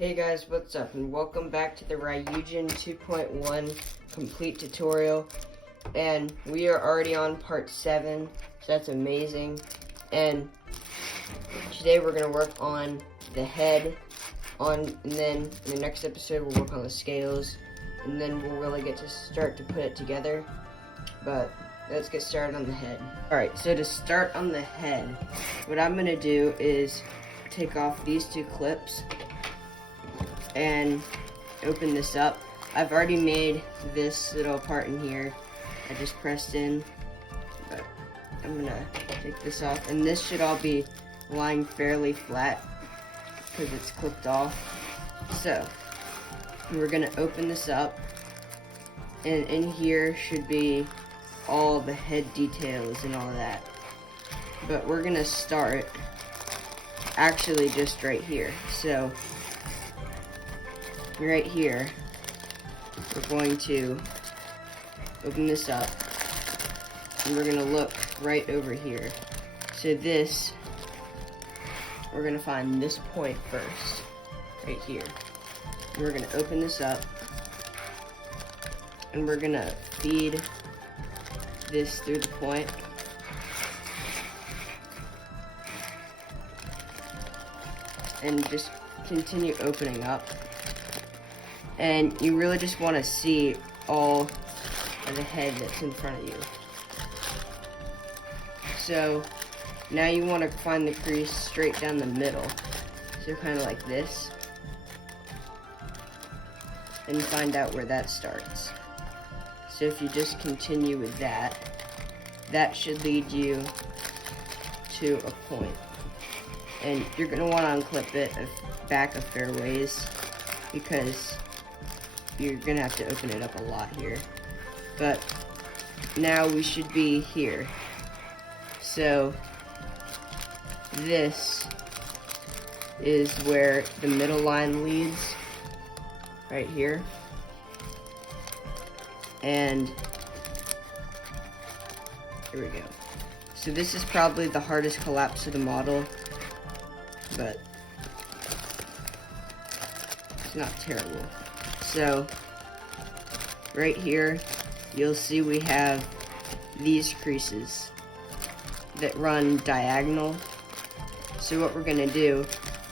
Hey guys, what's up, and welcome back to the Ryujin 2.1 complete tutorial. And we are already on part 7, so that's amazing. And today we're gonna work on the head, and then in the next episode we'll work on the scales, and then we'll really get to start to put it together. But let's get started on the head. Alright, so to start on the head, what I'm gonna do is take off these two clips and open this up. I've already made this little part in here. I just pressed in, but I'm gonna take this off, and this should all be lying fairly flat because it's clipped off. So we're gonna open this up, and in here should be all the head details and all that. But we're gonna start actually just right here. So right here, we're going to open this up, and we're gonna look right over here. So this, we're gonna find this point first, right here. And we're gonna open this up, and we're gonna feed this through the point. And just continue opening up. And you really just want to see all of the head that's in front of you. So now you want to find the crease straight down the middle. So kind of like this. And find out where that starts. So if you just continue with that, that should lead you to a point. And you're going to want to unclip it back a fair ways, because you're gonna have to open it up a lot here. But now we should be here. So this is where the middle line leads, right here. And here we go. So this is probably the hardest collapse of the model, but it's not terrible. So right here, you'll see we have these creases that run diagonal. So what we're gonna do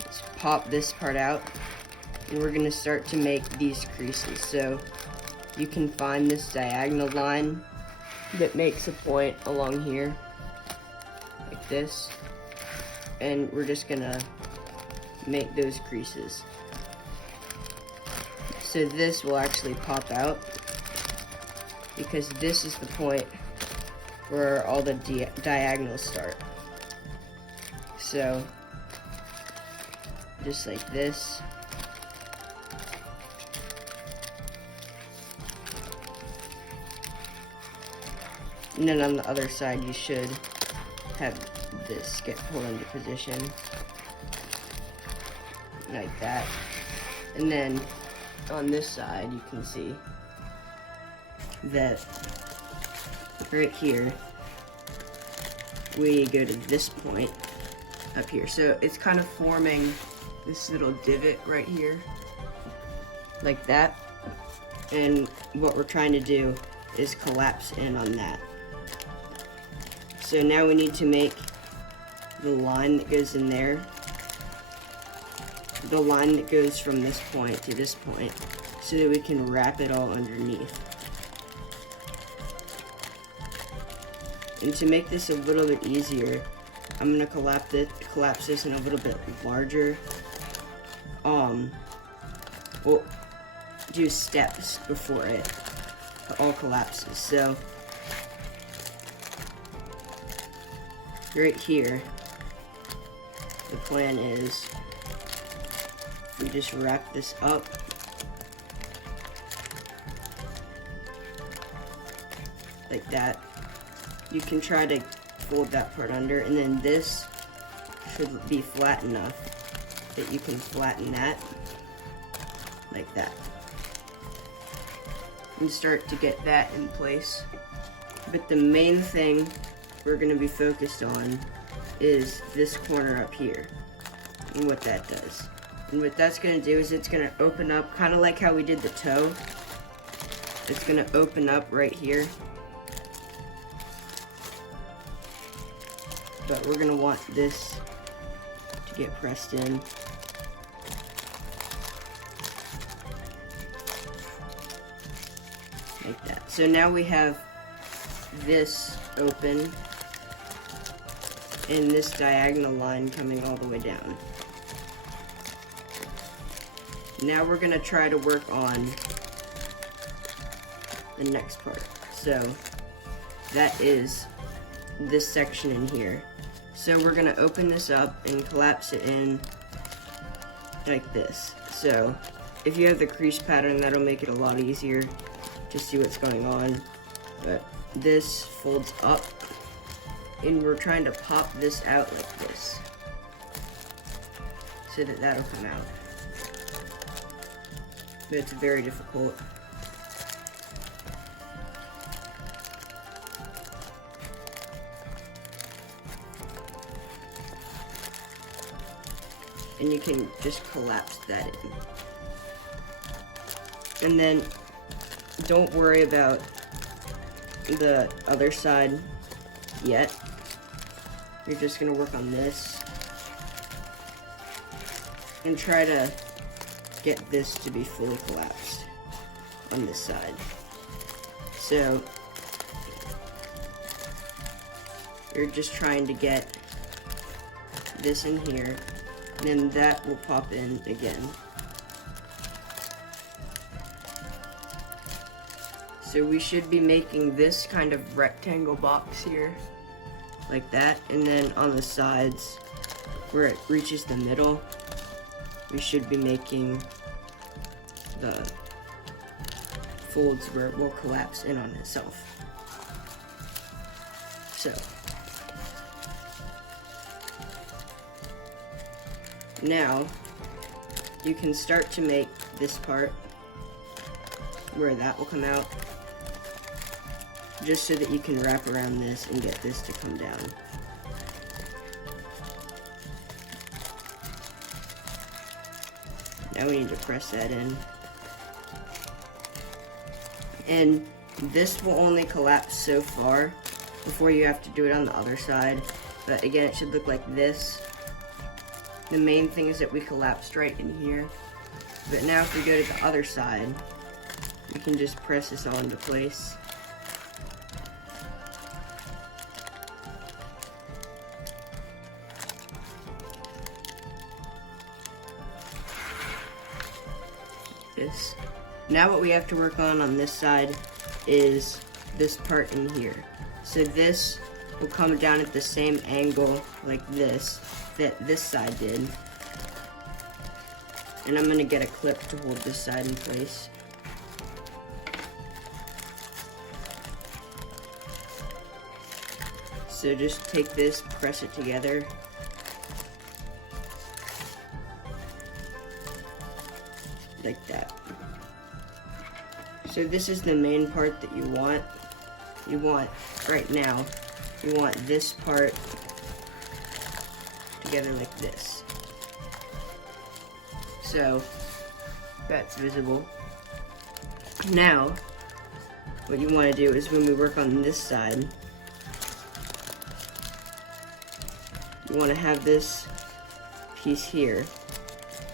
is pop this part out, and we're gonna start to make these creases. So you can find this diagonal line that makes a point along here, like this, and we're just gonna make those creases. So this will actually pop out, because this is the point where all the diagonals start. So just like this. And then on the other side, you should have this get pulled into position like that. And then on this side, you can see that right here, we go to this point up here. So it's kind of forming this little divot right here, like that. And what we're trying to do is collapse in on that. So now we need to make the line that goes in there, the line that goes from this point to this point, so that we can wrap it all underneath. And to make this a little bit easier, I'm gonna collapse this in a little bit larger. We'll do steps before it all collapses. So right here, the plan is we just wrap this up like that. You can try to fold that part under, and then this should be flat enough that you can flatten that like that, and start to get that in place. But the main thing we're going to be focused on is this corner up here and what that does. And what that's going to do is it's going to open up, kind of like how we did the toe. It's going to open up right here. But we're going to want this to get pressed in. Like that. So now we have this open and this diagonal line coming all the way down. Now we're going to try to work on the next part. So that is this section in here. So we're going to open this up and collapse it in like this. So if you have the crease pattern, that'll make it a lot easier to see what's going on. But this folds up and we're trying to pop this out like this so that that'll come out. But it's very difficult. And you can just collapse that in. And then don't worry about the other side yet. You're just gonna work on this and try to get this to be fully collapsed on this side. So you're just trying to get this in here, and then that will pop in again. So we should be making this kind of rectangle box here, like that, and then on the sides where it reaches the middle, we should be making the folds where it will collapse in on itself. So now you can start to make this part where that will come out, just so that you can wrap around this and get this to come down. Now we need to press that in. And this will only collapse so far before you have to do it on the other side. But again, it should look like this. The main thing is that we collapsed right in here. But now if we go to the other side, we can just press this all into place. This. Now what we have to work on this side is this part in here. So this will come down at the same angle like this that this side did. And I'm going to get a clip to hold this side in place. So just take this, press it together. Like that. So this is the main part that you want. You want, right now, you want this part together like this. So that's visible. Now, what you want to do is when we work on this side, you want to have this piece here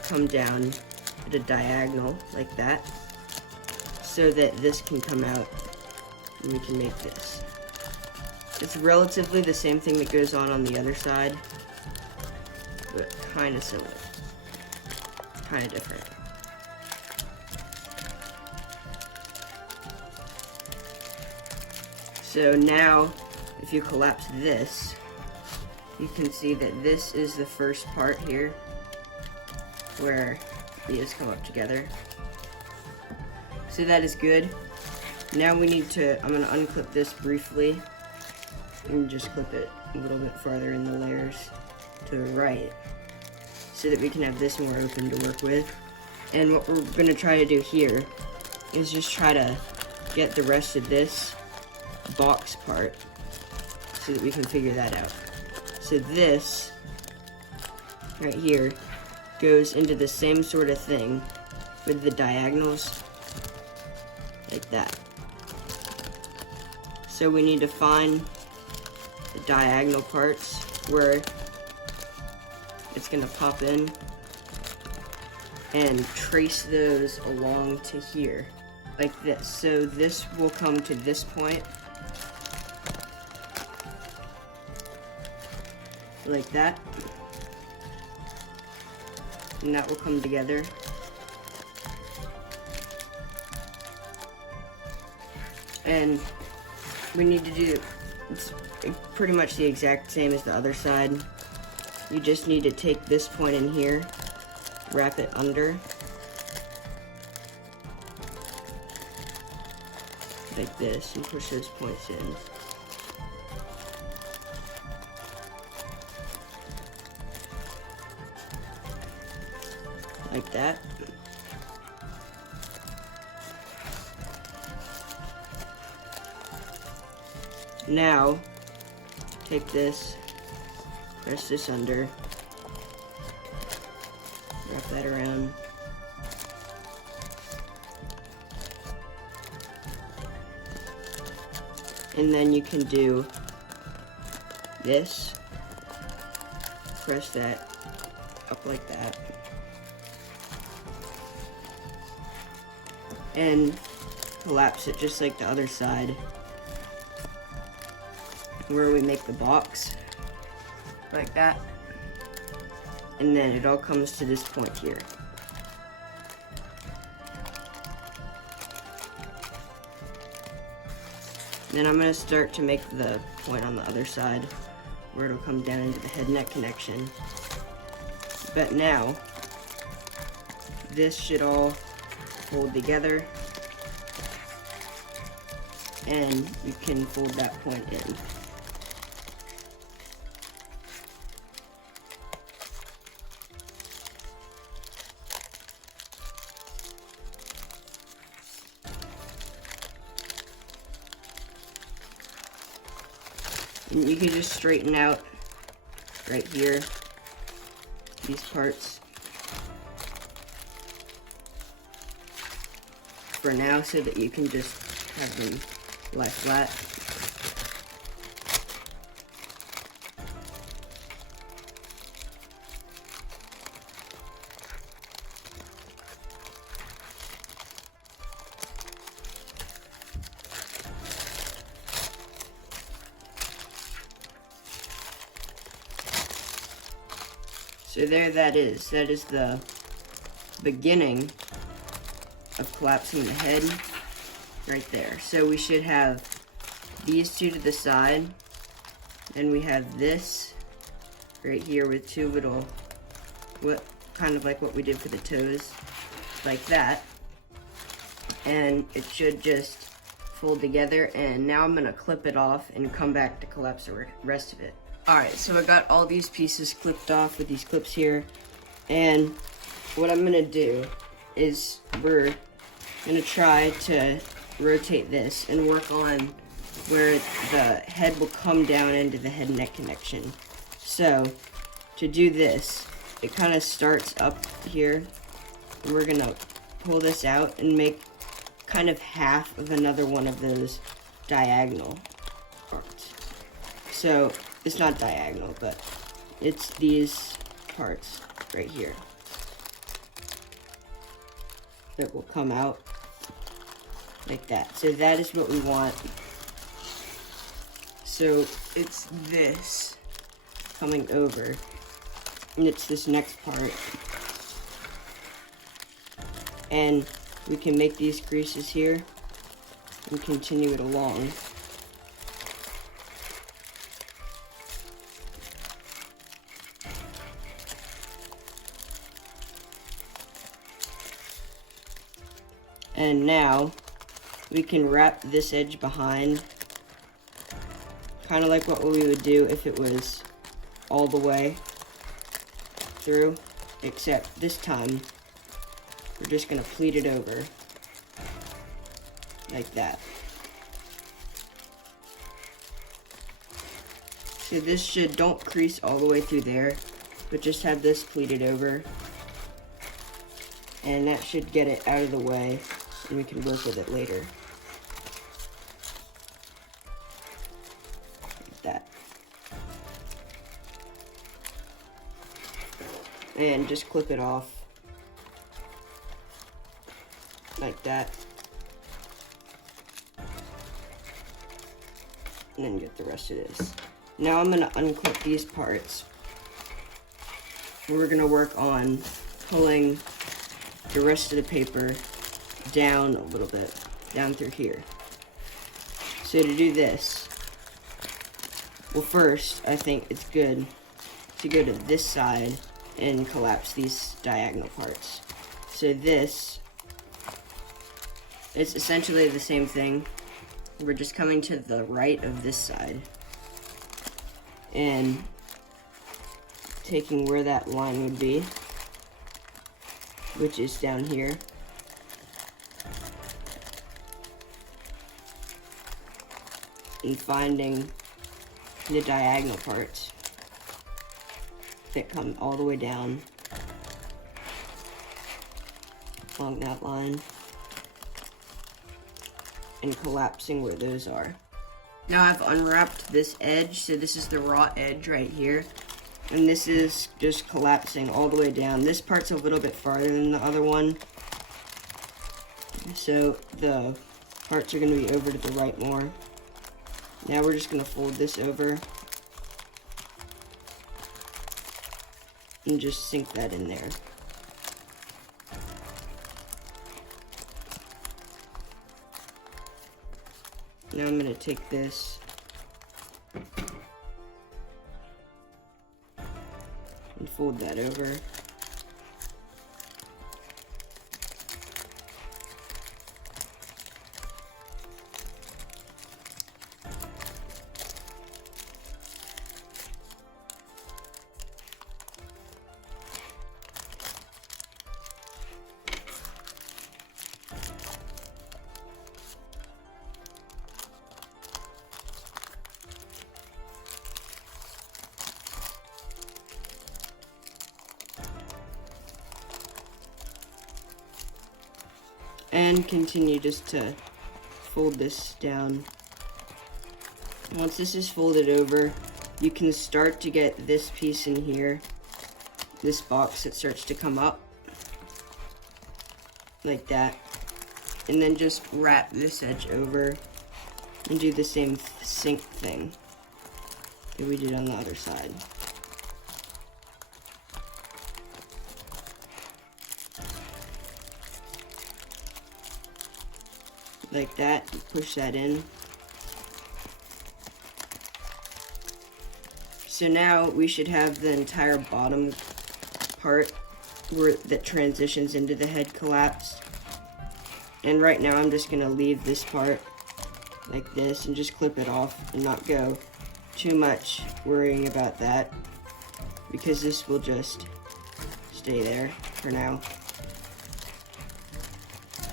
come down at a diagonal like that, so that this can come out and we can make this. It's relatively the same thing that goes on the other side, but kind of similar, kind of different. So now, if you collapse this, you can see that this is the first part here, where these come up together. So that is good. Now we need to, I'm going to unclip this briefly and just clip it a little bit farther in the layers to the right so that we can have this more open to work with. And what we're going to try to do here is just try to get the rest of this box part so that we can figure that out. So this right here goes into the same sort of thing with the diagonals, like that. So we need to find the diagonal parts where it's gonna pop in and trace those along to here, like this. So this will come to this point, like that, and that will come together. And we need to do, it's pretty much the exact same as the other side. You just need to take this point in here, wrap it under, like this, and push those points in. Like that. Now, take this, press this under, wrap that around, and then you can do this, press that up like that, and collapse it just like the other side, where we make the box, like that, and then it all comes to this point here. Then I'm going to start to make the point on the other side, where it'll come down into the head neck connection. But now, this should all fold together, and you can fold that point in. And you can just straighten out right here, these parts for now, so that you can just have them lie flat. So there that is. That is the beginning of collapsing the head right there. So we should have these two to the side, then we have this right here with two little, kind of like what we did for the toes, like that, and it should just fold together. And now I'm gonna clip it off and come back to collapse the rest of it. Alright, so I got all these pieces clipped off with these clips here, and what I'm gonna do is we're gonna try to rotate this and work on where the head will come down into the head neck connection. So to do this, it kind of starts up here, and we're gonna pull this out and make kind of half of another one of those diagonal parts. So it's not diagonal, but it's these parts right here that will come out like that. So that is what we want. So it's this coming over, and it's this next part. And we can make these creases here and continue it along. And now we can wrap this edge behind, kind of like what we would do if it was all the way through, except this time we're just going to pleat it over like that. So this don't crease all the way through there, but just have this pleated over And that should get it out of the way, and we can work with it later. Like that. And just clip it off. Like that. And then get the rest of this. Now I'm gonna unclip these parts. We're gonna work on pulling the rest of the paper down a little bit, down through here. So to do this, well, first, I think it's good to go to this side and collapse these diagonal parts. So this is essentially the same thing. We're just coming to the right of this side and taking where that line would be, which is down here. And finding the diagonal parts that come all the way down along that line and collapsing where those are. Now I've unwrapped this edge, so this is the raw edge right here. And this is just collapsing all the way down. This part's a little bit farther than the other one, so the parts are going to be over to the right more. Now we're just going to fold this over and just sink that in there. Now I'm going to take this and fold that over. And continue just to fold this down. Once this is folded over, you can start to get this piece in here, this box that starts to come up, like that. And then just wrap this edge over and do the same sink thing that we did on the other side. Like that, push that in. So now we should have the entire bottom part that transitions into the head collapsed. And right now I'm just gonna leave this part like this and just clip it off and not go too much worrying about that, because this will just stay there for now.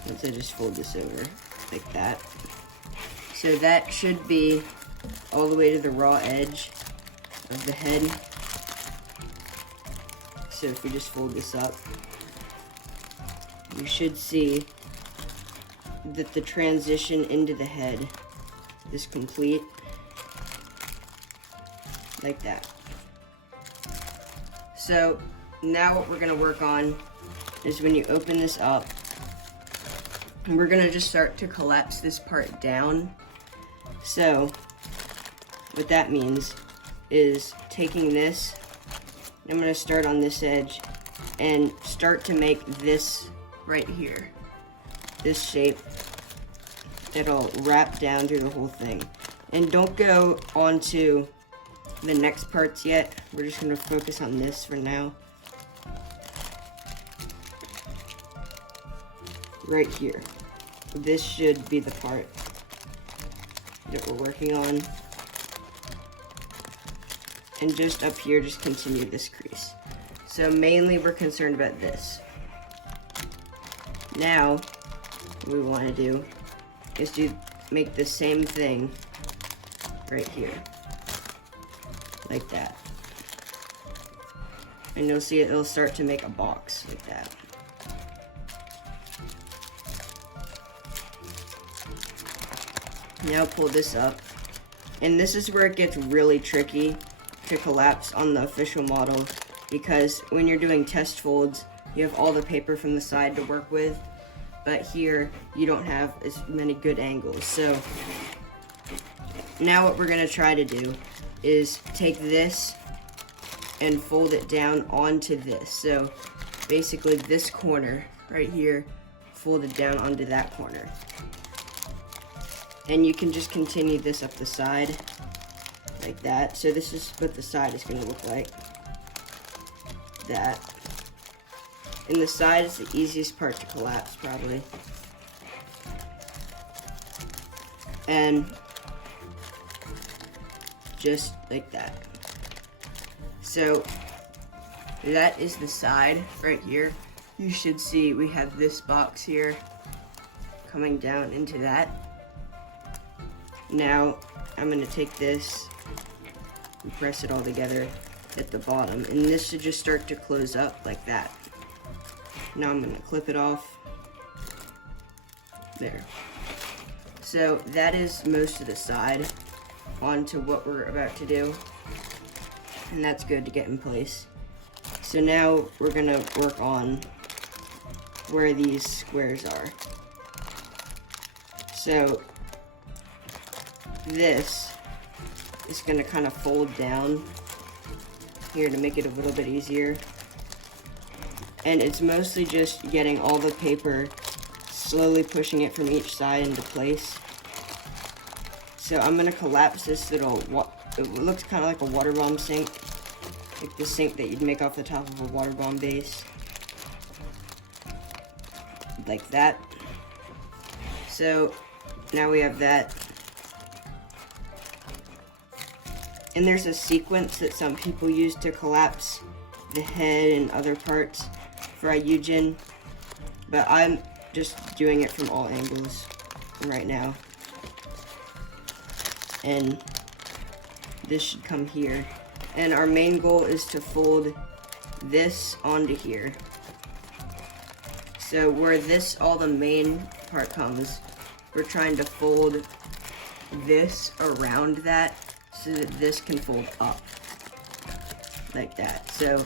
Once I just fold this over like that. So that should be all the way to the raw edge of the head. So if we just fold this up, you should see that the transition into the head is complete, like that. So now what we're gonna work on is when you open this up, we're gonna just start to collapse this part down. So what that means is taking this, I'm gonna start on this edge and start to make this right here, this shape. It'll wrap down through the whole thing. And don't go on to the next parts yet. We're just gonna focus on this for now. Right here. This should be the part that we're working on. And just up here, just continue this crease. So mainly we're concerned about this. Now, what we want to do is to make the same thing right here. Like that. And you'll see it'll start to make a box like that. Now pull this up. And this is where it gets really tricky to collapse on the official model, because when you're doing test folds, you have all the paper from the side to work with, but here you don't have as many good angles. So now what we're gonna try to do is take this and fold it down onto this. So basically this corner right here, fold it down onto that corner. And you can just continue this up the side like that. So this is what the side is gonna look like. That. And the side is the easiest part to collapse, probably. And just like that. So that is the side right here. You should see we have this box here coming down into that. Now I'm gonna take this and press it all together at the bottom, and this should just start to close up like that. Now I'm gonna clip it off. There. So that is most of the side onto what we're about to do, and that's good to get in place. So now we're gonna work on where these squares are. So this is gonna kind of fold down here to make it a little bit easier. And it's mostly just getting all the paper, slowly pushing it from each side into place. So I'm gonna collapse this little, it looks kind of like a water bomb sink, like the sink that you'd make off the top of a water bomb base. Like that. So now we have that. And there's a sequence that some people use to collapse the head and other parts for Ryujin, but I'm just doing it from all angles right now. And this should come here. And our main goal is to fold this onto here. So where this, all the main part comes, we're trying to fold this around that so that this can fold up like that. So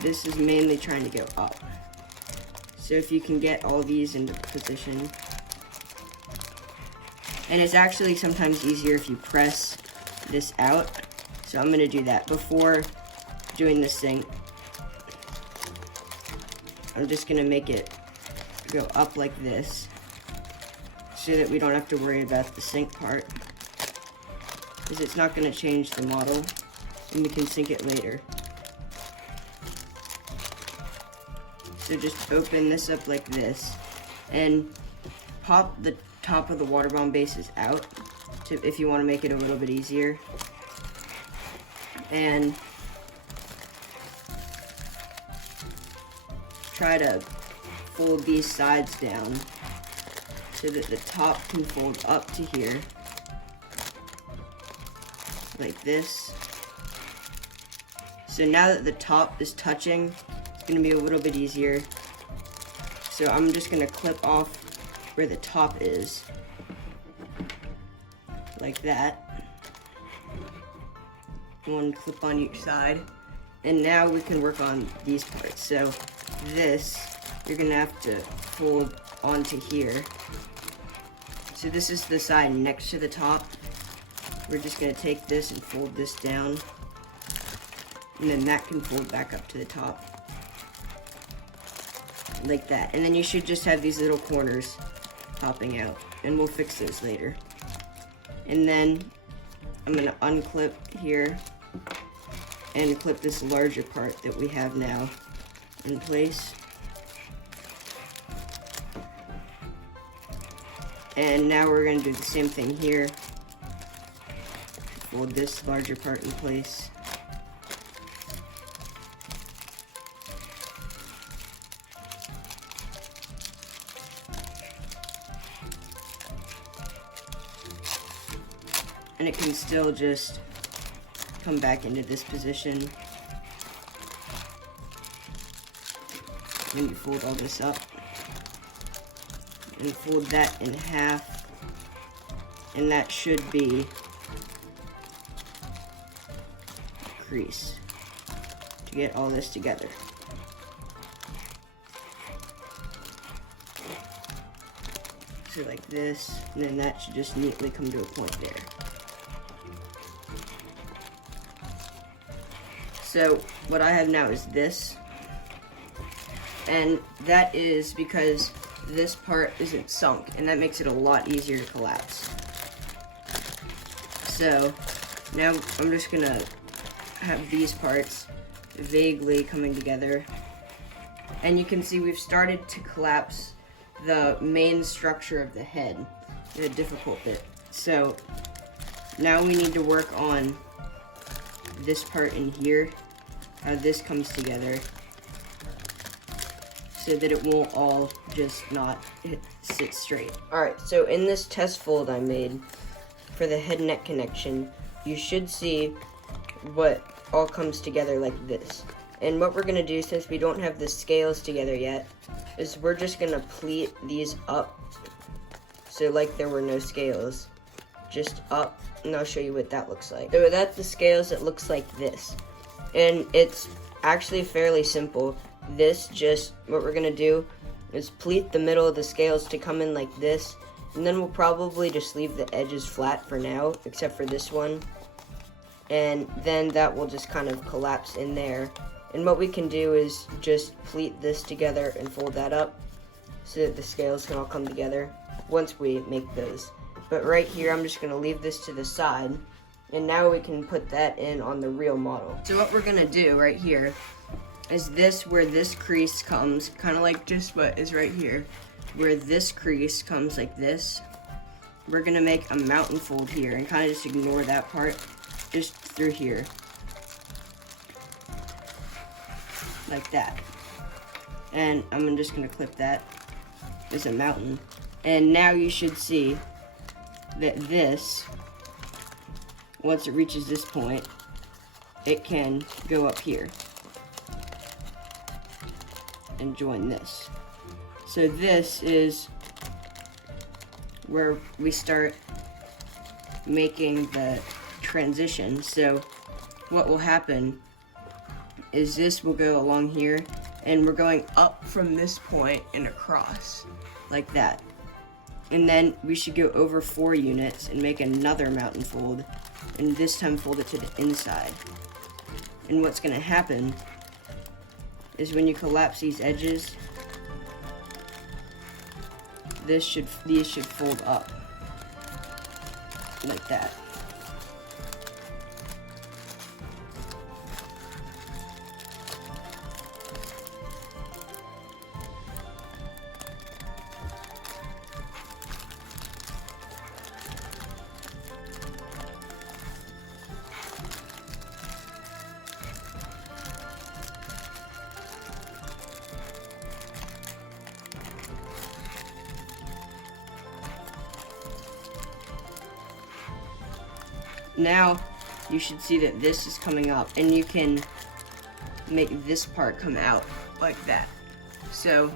this is mainly trying to go up. So if you can get all these into position, and it's actually sometimes easier if you press this out. So I'm gonna do that before doing this thing. I'm just gonna make it go up like this so that we don't have to worry about the sink part, because it's not gonna change the model and we can sink it later. So just open this up like this and pop the top of the water bomb bases out if you want to make it a little bit easier. And try to fold these sides down so that the top can fold up to here like this. So now that the top is touching, it's going to be a little bit easier. So I'm just going to clip off where the top is, like that. One clip on each side. And now we can work on these parts. So this, you're going to have to fold onto here. So this is the side next to the top. We're just going to take this and fold this down. And then that can fold back up to the top. Like that. And then you should just have these little corners popping out. And we'll fix those later. And then I'm going to unclip here and clip this larger part that we have now in place. And now we're going to do the same thing here. Fold this larger part in place. And it can still just come back into this position. Then you fold all this up and fold that in half and that should be a crease to get all this together. So like this, and then that should just neatly come to a point there. So what I have now is this, and that is because this part isn't sunk, and that makes it a lot easier to collapse. So now I'm just gonna have these parts vaguely coming together, and you can see we've started to collapse the main structure of the head, the difficult bit. So now we need to work on this part in here, how this comes together, so that it won't all just not sit straight. Alright, so in this test fold I made for the head neck connection, you should see what all comes together like this. And what we're gonna do, since we don't have the scales together yet, is we're just gonna pleat these up, so like there were no scales, just up, and I'll show you what that looks like. So without the scales, it looks like this. And it's actually fairly simple. This, just what we're gonna do is pleat the middle of the scales to come in like this, and then we'll probably just leave the edges flat for now, except for this one. And then that will just kind of collapse in there. And what we can do is just pleat this together and fold that up so that the scales can all come together once we make those. But right here, I'm just gonna leave this to the side, and now we can put that in on the real model. So what we're gonna do right here is this, where this crease comes, kind of like just what is right here, where this crease comes like this, we're gonna make a mountain fold here and kind of just ignore that part, just through here. Like that. And I'm just gonna clip that as a mountain. And now you should see that this, once it reaches this point, it can go up here and join this. So this is where we start making the transition. So what will happen is this will go along here, and we're going up from this point and across, like that. And then we should go over 4 units and make another mountain fold, and this time fold it to the inside. And what's gonna happen is when you collapse these edges, these should fold up, like that. Now you should see that this is coming up, and you can make this part come out like that. So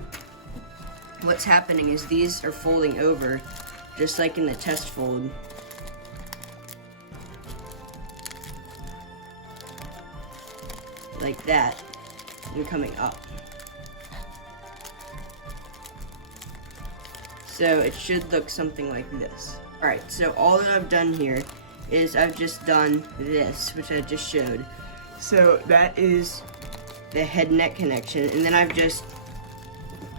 what's happening is these are folding over just like in the test fold. Like that, and coming up. So it should look something like this. Alright, so all that I've done here is I've just done this, which I just showed. So that is the head neck connection, and then I've just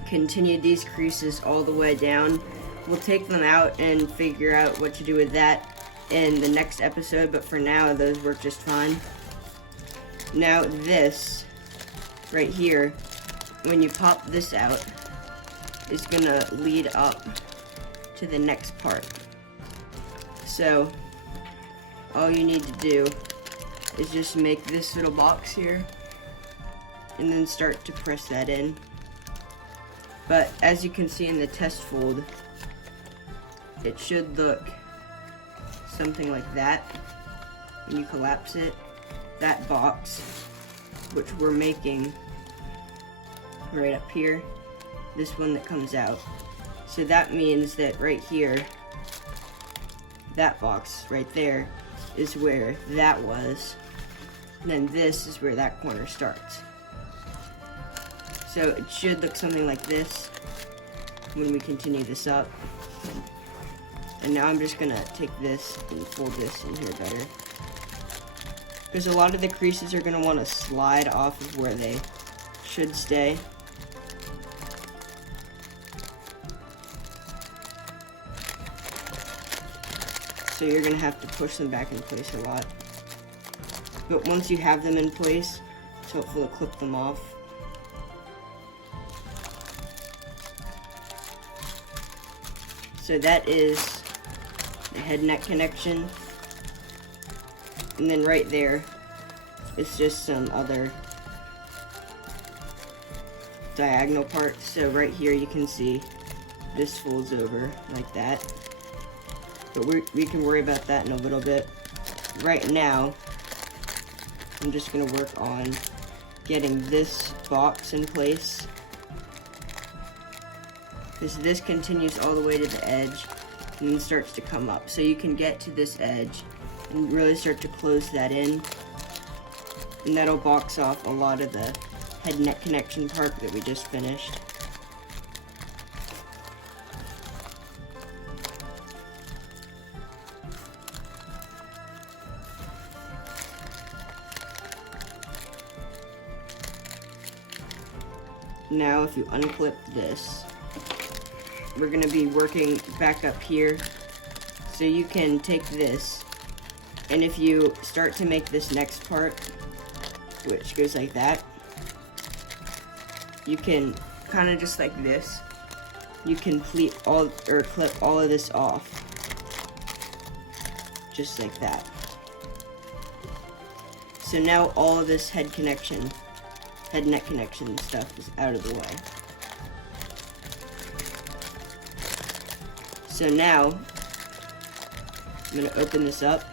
continued these creases all the way down. We'll take them out and figure out what to do with that in the next episode, but for now those work just fine. Now this right here, when you pop this out, is gonna lead up to the next part. So all you need to do is just make this little box here and then start to press that in. But as you can see in the test fold, it should look something like that when you collapse it. That box, which we're making right up here, this one that comes out. So that means that right here, that box right there is where that was. And then this is where that corner starts. So it should look something like this when we continue this up. And now I'm just gonna take this and fold this in here better, because a lot of the creases are gonna wanna slide off of where they should stay. So you're gonna have to push them back in place a lot. But once you have them in place, it's helpful to clip them off. So that is the head neck connection. And then right there, it's just some other diagonal parts. So right here you can see this folds over like that. But we can worry about that in a little bit. Right now, I'm just gonna work on getting this box in place, because this continues all the way to the edge and then starts to come up. So you can get to this edge and really start to close that in, and that'll box off a lot of the head neck connection part that we just finished. Now if you unclip this, we're going to be working back up here. So you can take this, and if you start to make this next part, which goes like that, you can kind of just like this, you can clip all of this off, just like that. So now all of this head neck connection stuff is out of the way. So now, I'm going to open this up,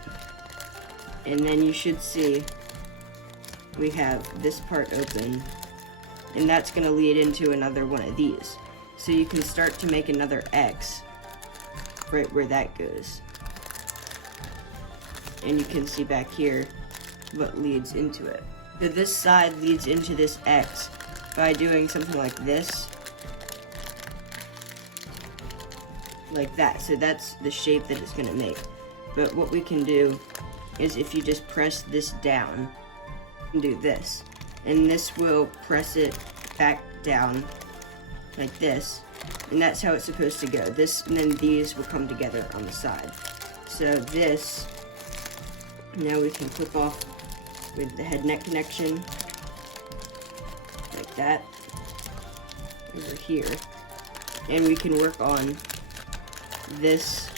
and then you should see we have this part open, and that's going to lead into another one of these. So you can start to make another X right where that goes. And you can see back here what leads into it. So this side leads into this X by doing something like this. Like that. So that's the shape that it's going to make. But what we can do is, if you just press this down and do this, and this will press it back down like this, and that's how it's supposed to go. This, and then these will come together on the side. So this, now we can clip off with the head neck connection like that over here, and we can work on this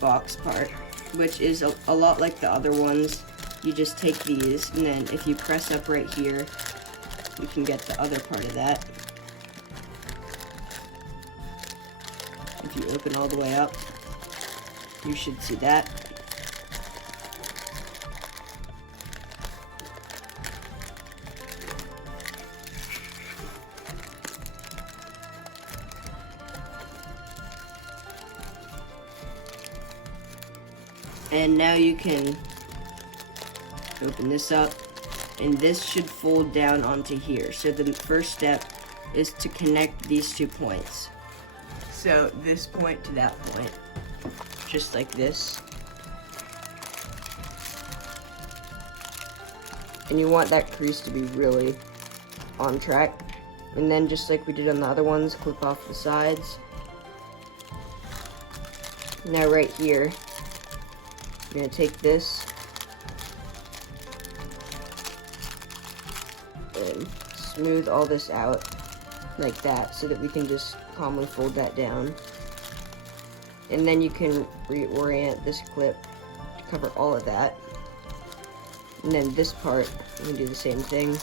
box part, which is a lot like the other ones. You just take these, and then if you press up right here, you can get the other part of that. If you open all the way up, you should see that. And now you can open this up, and this should fold down onto here. So the first step is to connect these 2 points. So this point to that point, just like this. And you want that crease to be really on track. And then just like we did on the other ones, clip off the sides. Now right here, I'm going to take this and smooth all this out like that, so that we can just calmly fold that down. And then you can reorient this clip to cover all of that. And then this part, we can do the same thing.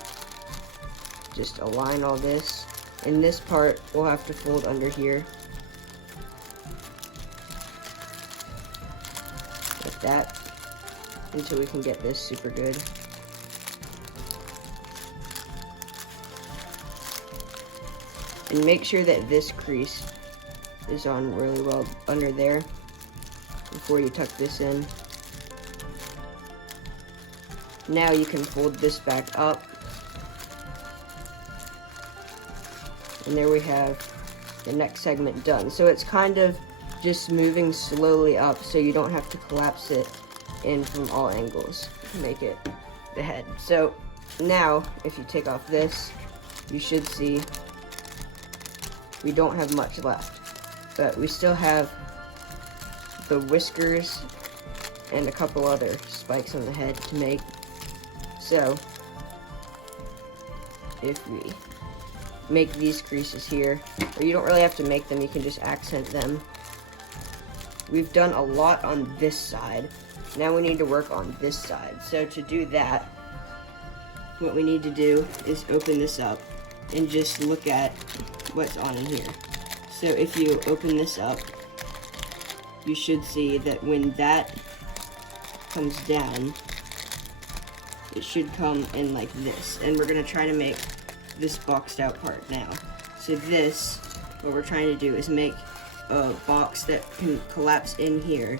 Just align all this. And this part we'll have to fold under here. Like that. Until we can get this super good. And make sure that this crease is on really well under there. before you tuck this in. Now you can fold this back up. And there we have the next segment done. So it's kind of just moving slowly up so you don't have to collapse it in from all angles to make it the head. So now if you take off this, you should see we don't have much left, but we still have the whiskers and a couple other spikes on the head to make. So if we make these creases here, or you don't really have to make them, you can just accent them. We've done a lot on this side. Now we need to work on this side. So to do that, what we need to do is open this up and just look at what's on in here. So if you open this up, you should see that when that comes down, it should come in like this. And we're gonna try to make this boxed out part now. So this, what we're trying to do is make a box that can collapse in here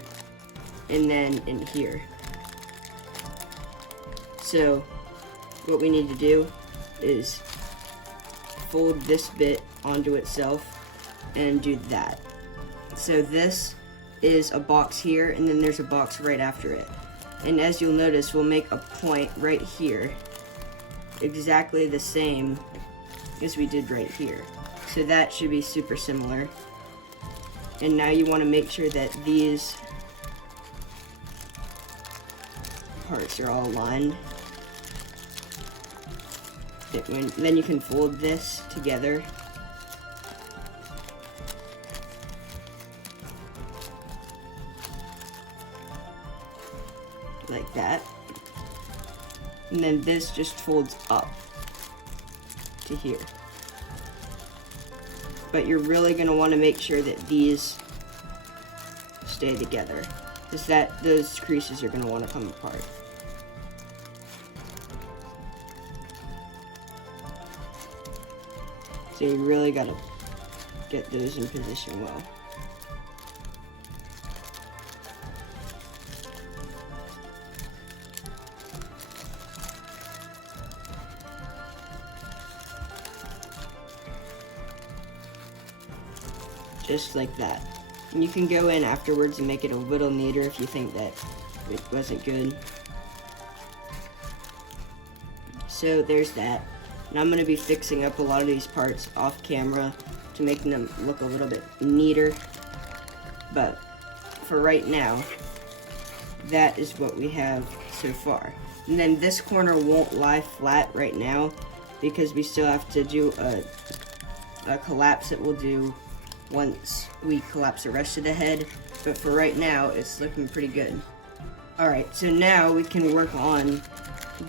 and then in here. So what we need to do is fold this bit onto itself and do that. So this is a box here, and then there's a box right after it. And as you'll notice, we'll make a point right here, exactly the same as we did right here. So that should be super similar. And now you want to make sure that these parts are all aligned. Then you can fold this together. Like that. And then this just folds up to here. But you're really going to want to make sure that these stay together, because those creases are going to want to come apart. So you really got to get those in position well. Just like that. And you can go in afterwards and make it a little neater if you think that it wasn't good. So there's that. And I'm going to be fixing up a lot of these parts off camera to make them look a little bit neater. But for right now, that is what we have so far. And then this corner won't lie flat right now because we still have to do a collapse that we'll do once we collapse the rest of the head. But for right now, it's looking pretty good. Alright, so now we can work on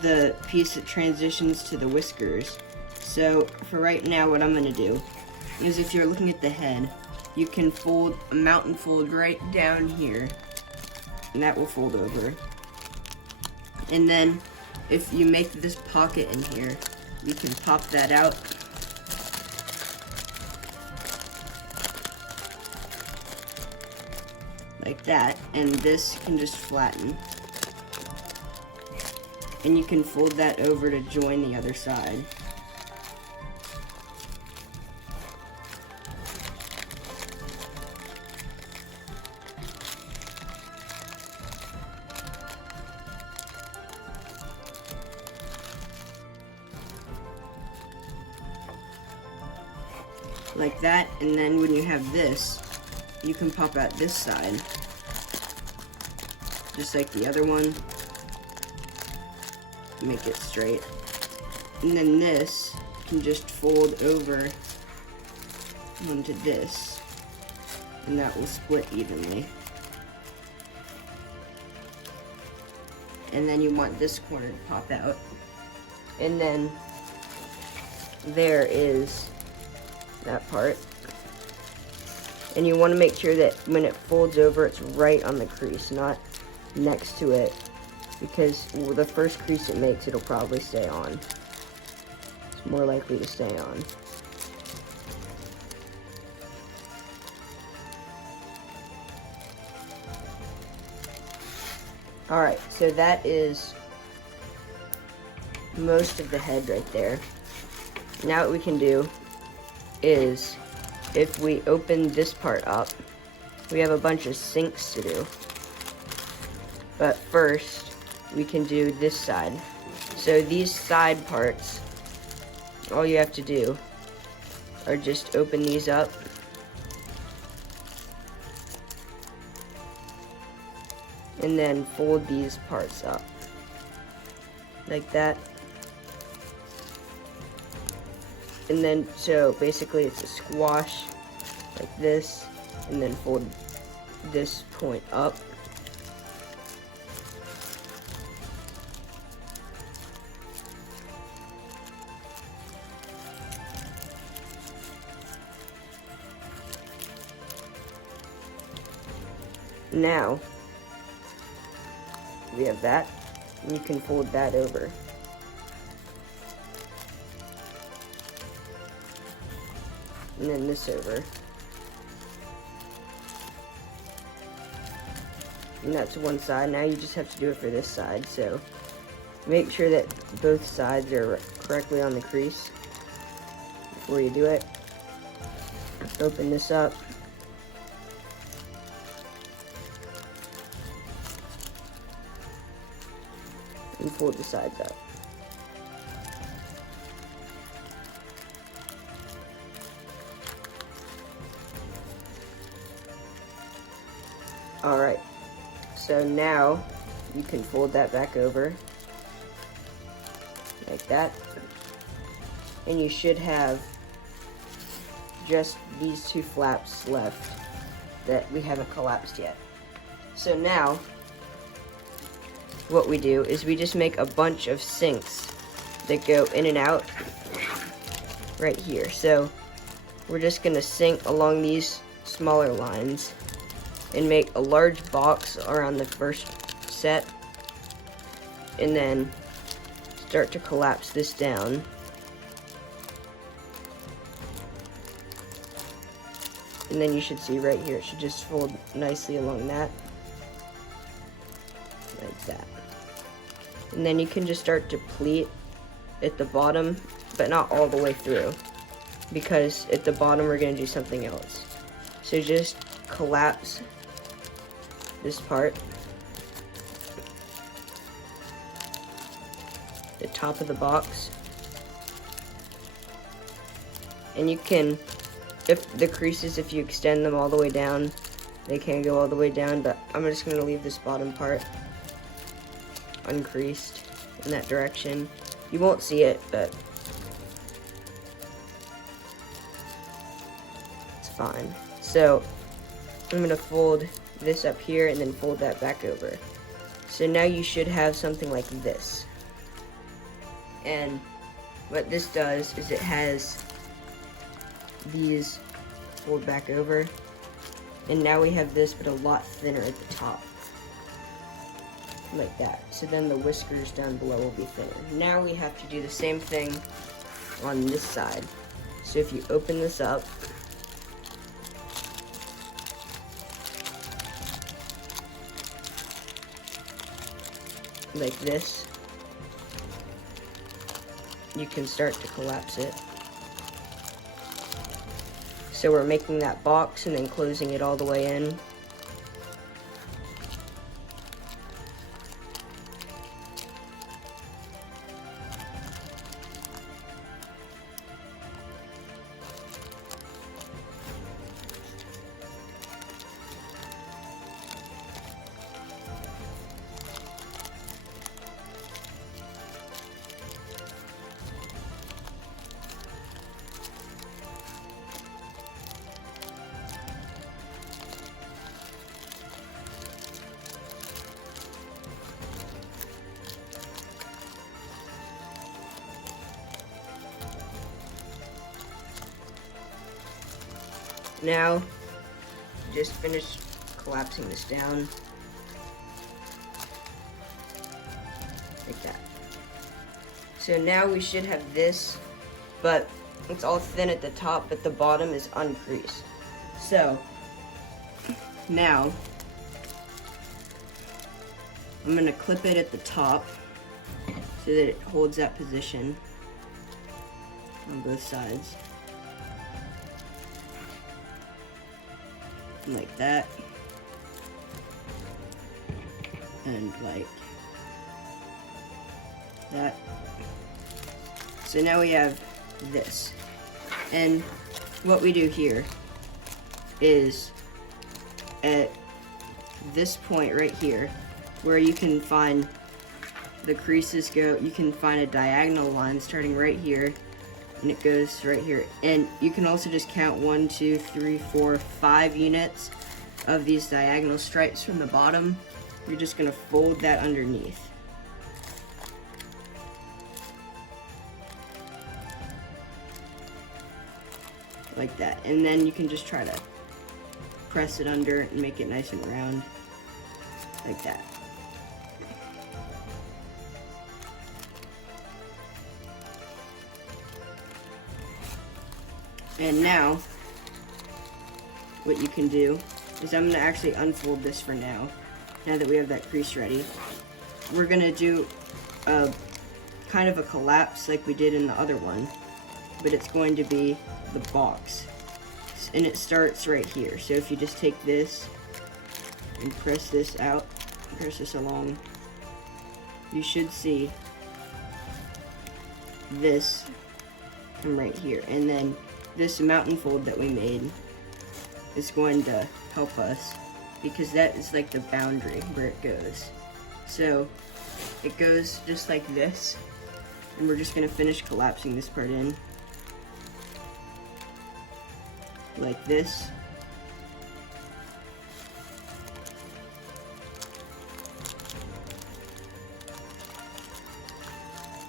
the piece that transitions to the whiskers. So for right now, what I'm going to do is, if you're looking at the head, you can fold a mountain fold right down here, and that will fold over. And then if you make this pocket in here, you can pop that out. Like that, and this can just flatten. And you can fold that over to join the other side. Like that, and then when you have this, you can pop out this side, just like the other one. Make it straight. And then this can just fold over onto this, and that will split evenly. And then you want this corner to pop out. And then there is that part. And you want to make sure that when it folds over, it's right on the crease, not next to it, because the first crease it makes, it'll probably stay on. It's more likely to stay on. Alright, so that is most of the head right there. Now what we can do is, if we open this part up, we have a bunch of sinks to do. But first, we can do this side. So these side parts, all you have to do are just open these up. And then fold these parts up. Like that. And then, so basically it's a squash, like this, and then fold this point up. Now, we have that, and you can fold that over. And then this over. And that's one side. Now you just have to do it for this side, so make sure that both sides are correctly on the crease before you do it. Open this up. And fold the sides up. Alright, so now you can fold that back over like that, and you should have just these two flaps left that we haven't collapsed yet. So now what we do is we just make a bunch of sinks that go in and out right here. So we're just going to sink along these smaller lines and make a large box around the first set, and then start to collapse this down. And then you should see right here, it should just fold nicely along that, like that. And then you can just start to pleat at the bottom, but not all the way through, because at the bottom we're going to do something else. So just collapse this part, the top of the box, and you can, if the creases, if you extend them all the way down, they can go all the way down, but I'm just going to leave this bottom part uncreased in that direction. You won't see it, but it's fine. So I'm going to fold this up here and then fold that back over. So now you should have something like this. And what this does is it has these fold back over, and now we have this but a lot thinner at the top, like that. So then the whiskers down below will be thinner. Now we have to do the same thing on this side. So if you open this up, like this, you can start to collapse it. So we're making that box and then closing it all the way in. Now, just finish collapsing this down, like that. So now we should have this, but it's all thin at the top, but the bottom is uncreased. So, now, I'm gonna clip it at the top so that it holds that position on both sides. Like that. And like that. So now we have this. And what we do here is at this point right here, where you can find the creases go, you can find a diagonal line starting right here, and it goes right here. And you can also just count 1, 2, 3, 4, 5 units of these diagonal stripes from the bottom. You're just gonna fold that underneath. Like that. And then you can just try to press it under and make it nice and round. Like that. And now, what you can do is I'm going to actually unfold this for now that we have that crease ready. We're going to do a kind of a collapse like we did in the other one, but it's going to be the box. And it starts right here. So if you just take this and press this out, press this along, you should see this come right here. And then this mountain fold that we made is going to help us, because that is like the boundary where it goes. So it goes just like this, and we're just going to finish collapsing this part in like this.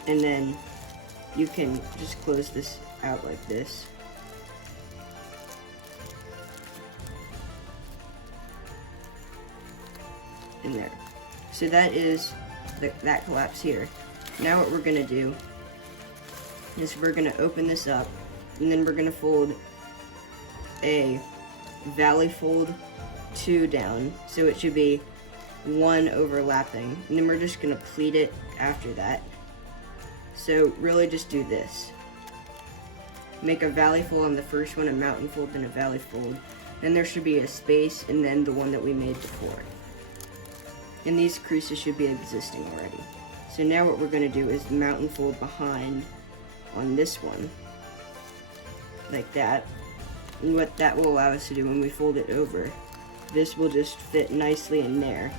And then you can just close this out like this. In there. So that is that collapse here. Now what we're gonna do is we're gonna open this up, and then we're gonna fold a valley fold 2 down, so it should be 1 overlapping, and then we're just gonna pleat it after that. So really just do this. Make a valley fold on the first one, a mountain fold, then a valley fold. Then there should be a space, and then the one that we made before. And these creases should be existing already. So now what we're going to do is mountain fold behind on this one, like that. And what that will allow us to do when we fold it over, this will just fit nicely in there.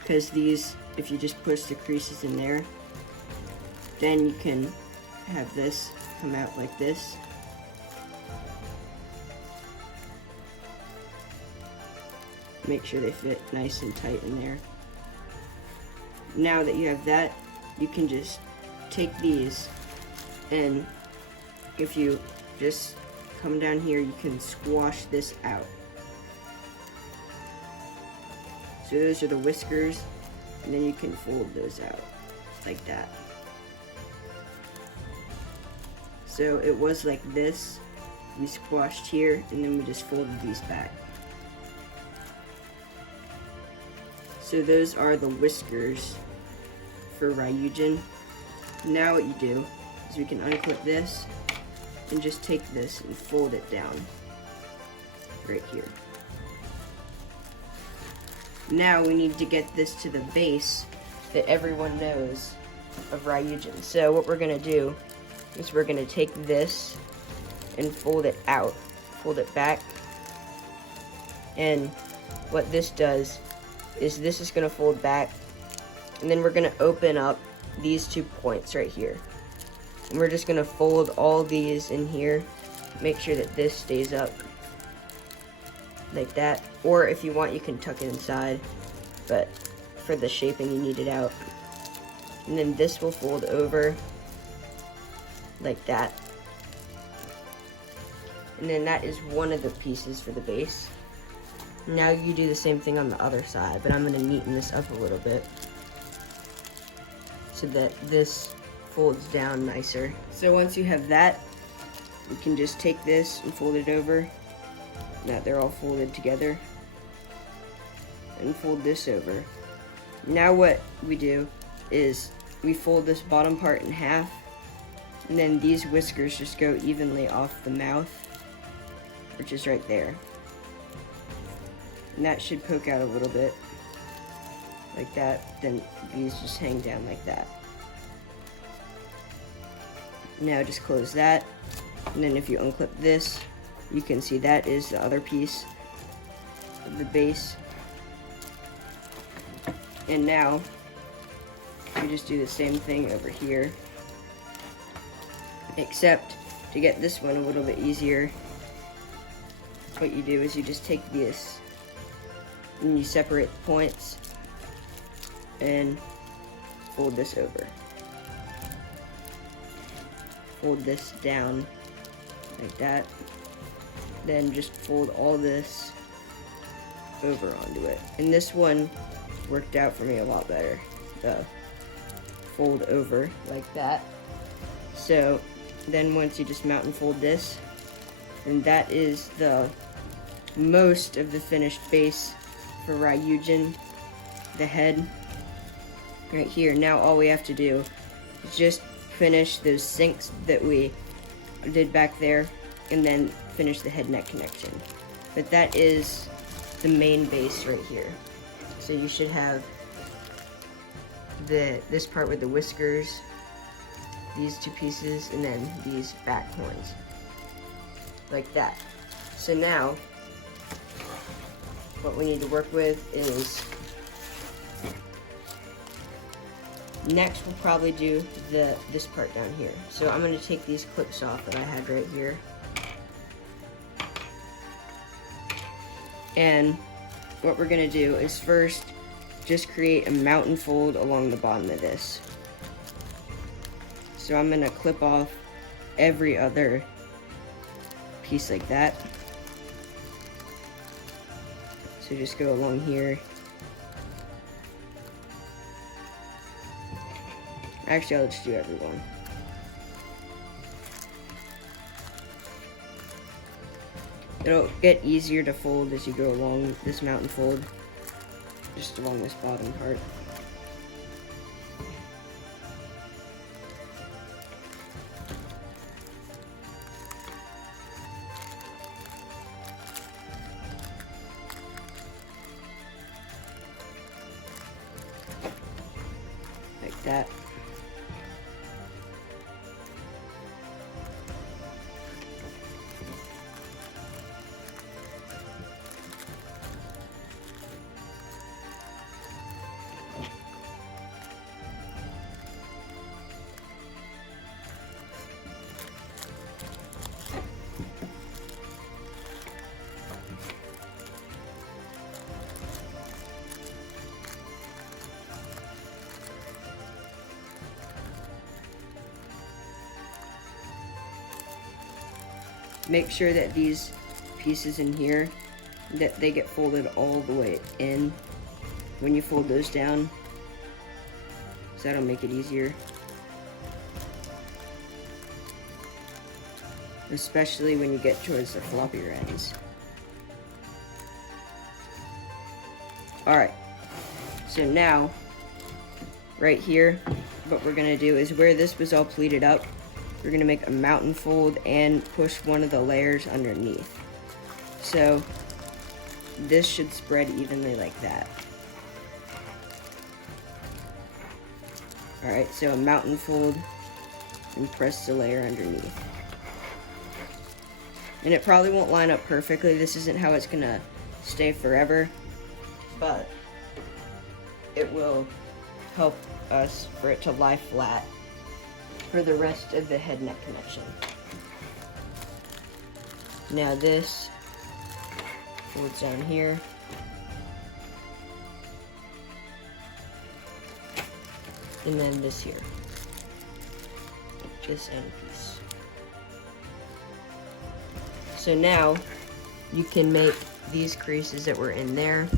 Because these, if you just push the creases in there, then you can have this come out like this. Make sure they fit nice and tight in there. Now that you have that, you can just take these, and if you just come down here, you can squash this out. So those are the whiskers, and then you can fold those out like that. So it was like this, we squashed here, and then we just folded these back. So those are the whiskers for Ryujin. Now what you do is we can unclip this and just take this and fold it down right here. Now we need to get this to the base that everyone knows of Ryujin. So what we're gonna do is we're gonna take this and fold it out, fold it back, and what this does is this is gonna fold back, and then we're gonna open up these 2 points right here. And we're just gonna fold all these in here, make sure that this stays up like that. Or if you want, you can tuck it inside, but for the shaping you need it out. And then this will fold over like that. And then that is one of the pieces for the base. Now you do the same thing on the other side, but I'm going to neaten this up a little bit so that this folds down nicer. So once you have that, you can just take this and fold it over. Now they're all folded together. and fold this over. Now what we do is we fold this bottom part in half, and then these whiskers just go evenly off the mouth, which is right there. And that should poke out a little bit, like that. Then these just hang down like that. Now just close that, and then if you unclip this, you can see that is the other piece of the base. And now we just do the same thing over here, except to get this one a little bit easier, what you do is you just take this and you separate the points and fold this over. Fold this down like that. Then just fold all this over onto it. And this one worked out for me a lot better. The fold over like that. So then once you just mount and fold this, and that is the most of the finished base for Ryujin, the head right here. Now all we have to do is just finish those sinks that we did back there, and then finish the head neck connection. But that is the main base right here. So you should have this part with the whiskers, these two pieces, and then these back horns, like that. So now what we need to work with is, next we'll probably do this part down here. So I'm going to take these clips off that I had right here. And what we're going to do is first just create a mountain fold along the bottom of this. So I'm going to clip off every other piece like that. So just go along here. Actually, I'll just do everyone. It'll get easier to fold as you go along this mountain fold, just along this bottom part. Like that. Make sure that these pieces in here, that they get folded all the way in when you fold those down, so that'll make it easier. Especially when you get towards the floppier ends. Alright, so now, right here, what we're going to do is where this was all pleated up, we're going to make a mountain fold and push one of the layers underneath. So this should spread evenly like that. Alright, so a mountain fold and press the layer underneath. And it probably won't line up perfectly. This isn't how it's going to stay forever, but it will help us for it to lie flat for the rest of the head neck connection. Now this folds down here. And then this here. This end piece. So now you can make these creases that were in there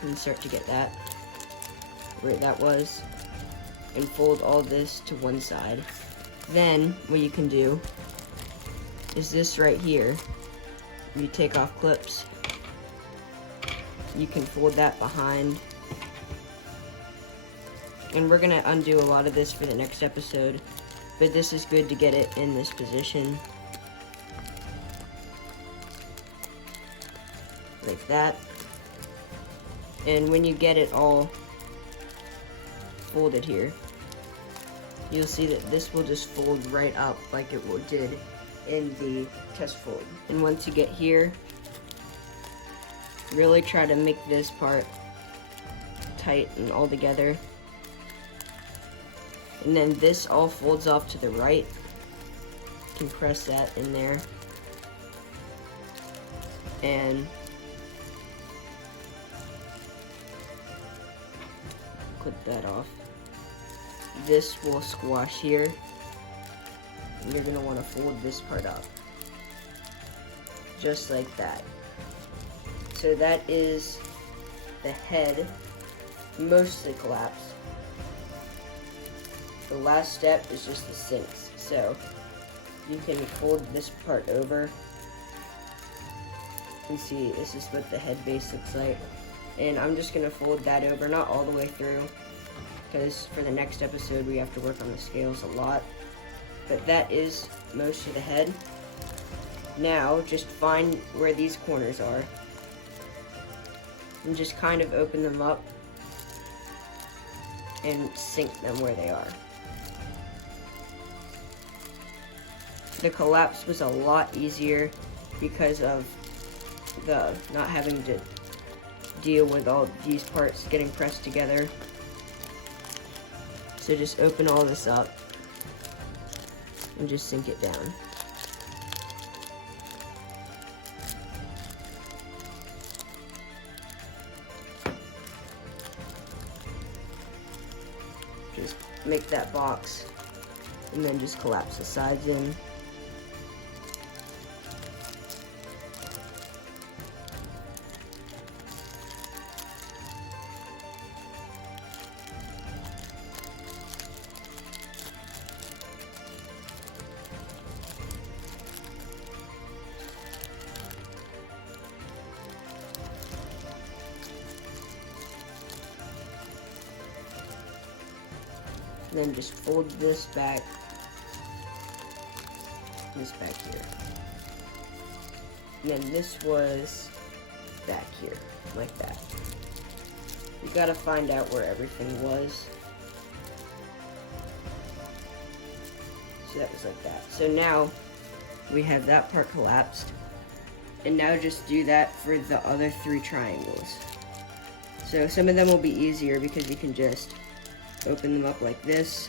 and start to get that where that was, and fold all this to one side. Then what you can do is this right here, you take off clips you can fold that behind. And we're gonna undo a lot of this for the next episode, but this is good to get it in this position. Like that. And when you get it all folded here, you'll see that this will just fold right up like it did in the test fold. And once you get here, really try to make this part tight and all together. And then this all folds off to the right. You can press that in there. And clip that off. This will squash here. And you're gonna wanna fold this part up. Just like that. So that is the head, mostly collapsed. The last step is just the sinks. So you can fold this part over. You see, this is what the head base looks like. And I'm just gonna fold that over, not all the way through, because for the next episode we have to work on the scales a lot. But that is most of the head. Now, just find where these corners are. And just kind of open them up and sink them where they are. The collapse was a lot easier because of the not having to deal with all these parts getting pressed together. So just open all this up and just sink it down. Just make that box and then just collapse the sides in. Then just fold this back here. And then this was back here, like that. You gotta find out where everything was. So that was like that. So now we have that part collapsed. And now just do that for the other 3 triangles. So some of them will be easier because you can just open them up like this,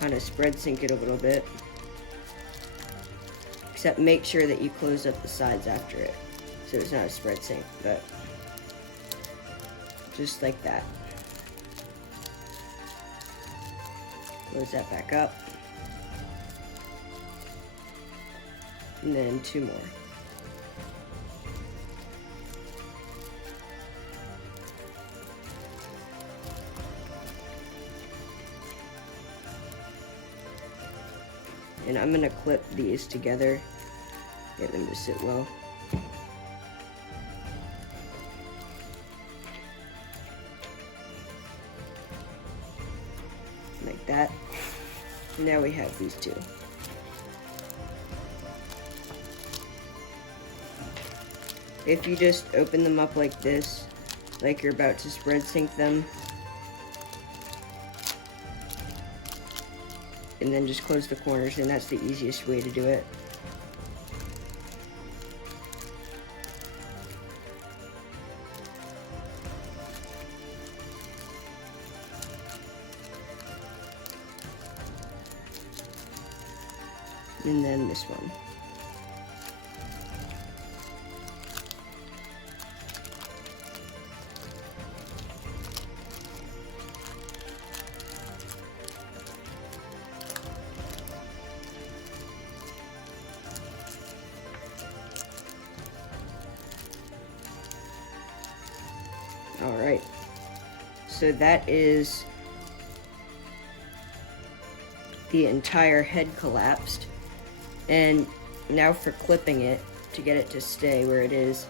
kind of spread sink it a little bit, except make sure that you close up the sides after it, so it's not a spread sink, but just like that. Close that back up, and then 2 more. And I'm gonna clip these together, get them to sit well. Like that. Now we have these 2. If you just open them up like this, like you're about to spread sink them, and then just close the corners, and that's the easiest way to do it. And then this one. Alright, so that is the entire head collapsed. And now for clipping it, to get it to stay where it is,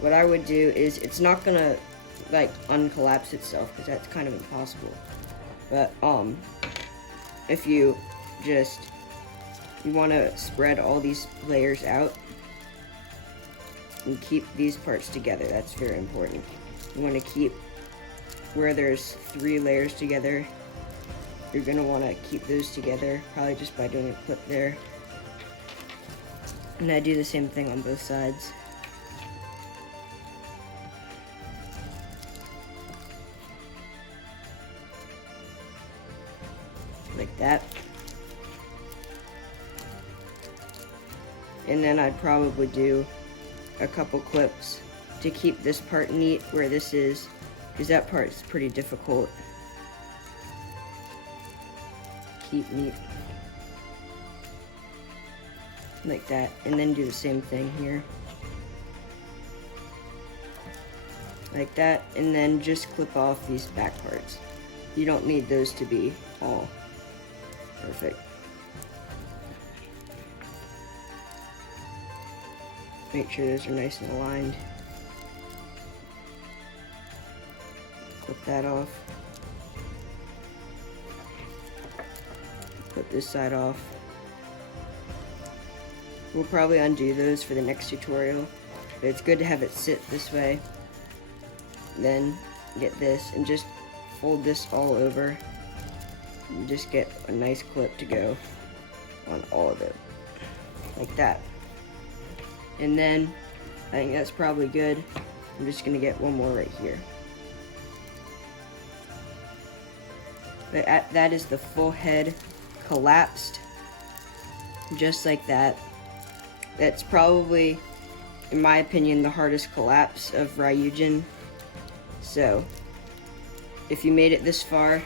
what I would do is, it's not gonna like uncollapse itself because that's kind of impossible. But if you want to spread all these layers out and keep these parts together. That's very important. You want to keep where there's 3 layers together. You're going to want to keep those together, probably just by doing a clip there. And I do the same thing on both sides. Like that. And then I'd probably do a couple clips to keep this part neat where this is, because that part is pretty difficult. Keep neat. Like that. And then do the same thing here. Like that. And then just clip off these back parts. You don't need those to be all perfect. Make sure those are nice and aligned. Clip that off. Clip this side off. We'll probably undo those for the next tutorial, but it's good to have it sit this way. Then get this and just fold this all over and just get a nice clip to go on all of it, like that. And then I think that's probably good. I'm just gonna get one more right here. But that is the full head collapsed, just like that. That's probably, in my opinion, the hardest collapse of Ryujin. So, if you made it this far,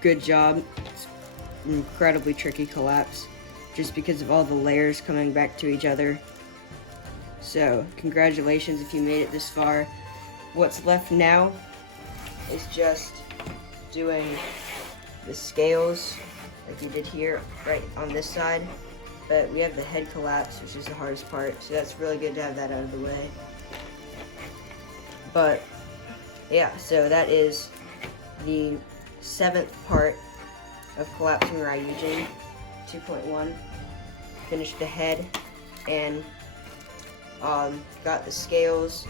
good job. It's an incredibly tricky collapse, just because of all the layers coming back to each other. So, congratulations if you made it this far. What's left now is just doing the scales like we did here, right on this side. But we have the head collapse, which is the hardest part, so that's really good to have that out of the way. But, yeah, so that is the 7th part of collapsing Ryujin 2.1. Finished the head, and got the scales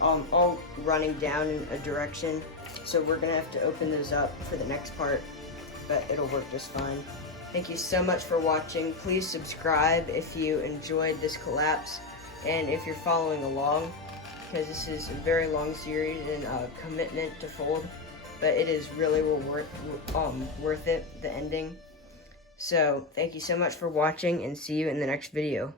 all running down in a direction, so we're gonna have to open those up for the next part, but it'll work just fine. Thank you so much for watching. Please subscribe if you enjoyed this collapse, and if you're following along, because this is a very long series and a commitment to fold, but it is really worth it, the ending. So thank you so much for watching, and see you in the next video.